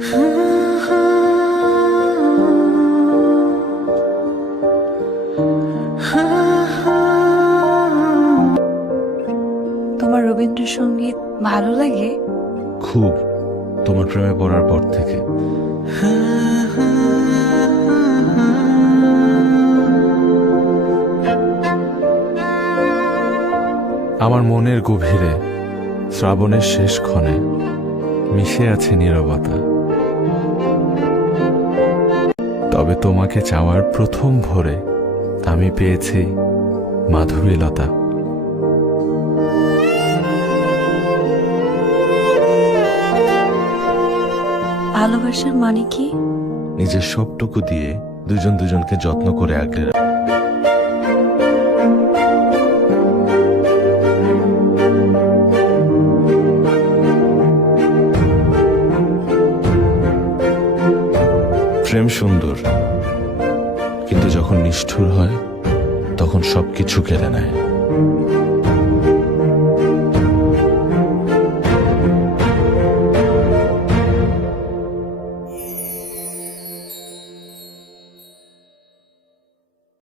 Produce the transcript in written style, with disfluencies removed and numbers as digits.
তোমার রবীন্দ্রসঙ্গীত ভালো লাগে? খুব, তোমার প্রেমে পড়ার পর থেকে। আমার মনের গভীরে শ্রাবণের শেষ ক্ষণে মিশে আছে নীরবতা। তবে তোমাকে চাওয়ার প্রথম ভোরে আমি পেয়েছি মাধবীলতা। ভালোবাসার মানে কি? নিজের সবটুকু দিয়ে দুজন দুজনকে যত্ন করে আগলে রাখা। প্রেম সুন্দর, কিন্তু যখন নিষ্ঠুর হয় তখন সবকিছু কেড়ে নেয়।